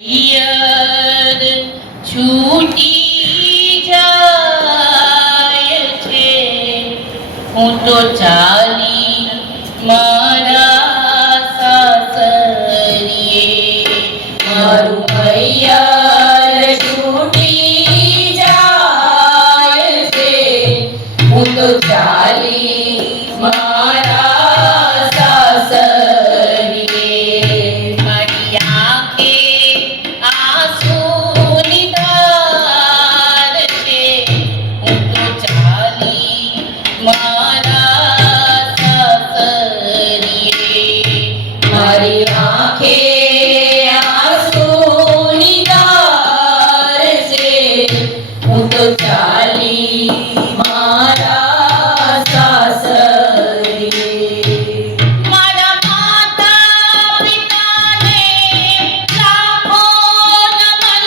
પિયર છૂટી જાય છે, હું તો ચાલી મારા સાસરીએ. મારું પિયર છૂટી જાય છે, હું તો ચાલી મારા સાસરીએ. મારી આંખે આંસુની ધાર છે, હું તો ચાલી મારા સાસરીએ. મારી આંખે આંસુની ધાર છે, હું તો ચાલી મારા સાસરીએ. મારા માતા પિતાને લાખો નમન,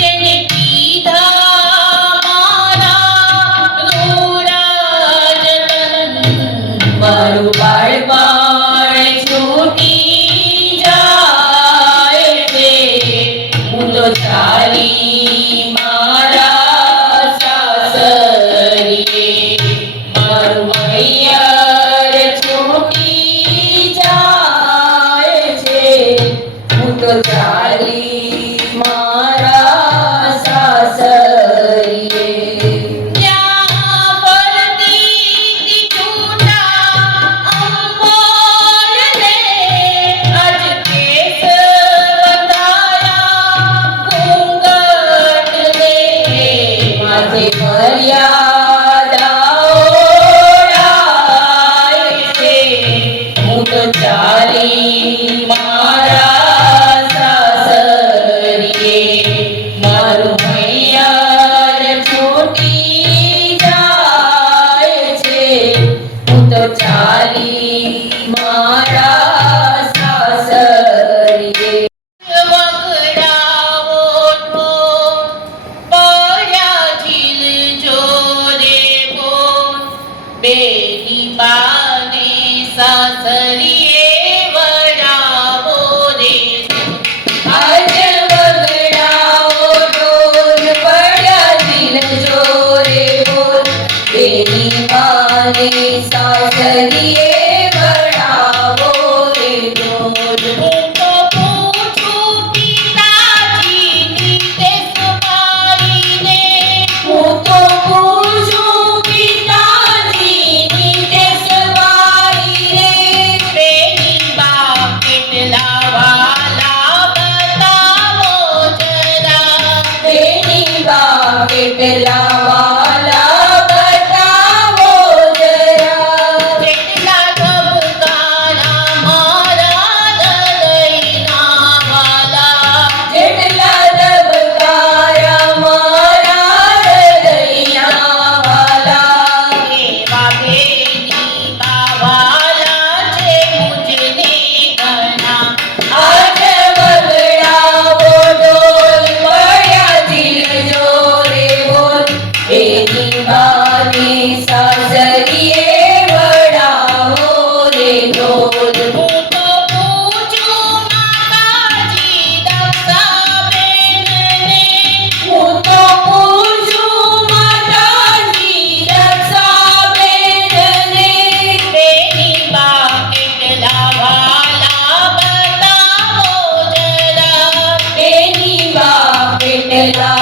જેને કીધા મારા રૂડા જતન. મારું બાળપણ છૂટી જાય છે, હું તો ચાલી મારા સાસરીએ. મારું પિયર છૂટી જાય છે, હું તો ચાલી મારા સાસરીએ. ત્યાં પરથી છૂટા અંબોરને આજ કેસ બંધાયા ઘૂંઘટને. માથે મર્યાદા ઓળાય છે, હું તો ચાલી મારા સાસરીએ. મારું પિયર છૂટી જાય છે, હું તો ચાલી મારા સાસરીએ. વગડાવો તો પડ્યા ઝીલ જોરે બોલ, બેની બાને સાસરીએ વડાવો રે. આજ વગડાવો ઢોલ પડ્યા ઝીલ જોરે બોલ, બેની બાને સાસરીએ વડાવો રે ઢોલ. હું તો પૂછું પિતાજીની તે સુપારીને, હું તો પૂછું પિતાજીની તે સુપારીને. બેની બા કેટલા વાલા બતાવો જરા, બેની બા કેટલા વાલા બતાવો જરા. કેટલા ધબકારા મારા હૃદયના વાલા, કેટલા ધબકારા મારા હૃદયના વાલા. એવા બેની બા વાલા છે મુજને ઘણા. આજ વગડાવો ઢોલ પડ્યા ઝીલ જોરે બોલ, બેની બાને સાસરીએ વડાવો રે ઢોલ. હું તો પૂછું માતાજી દક્ષાબેનને, હું તો પૂછું માતાજી દક્ષાબેનને. બેની બા કેટલા વાલા બતાવો જરા, બેની બા કેટલા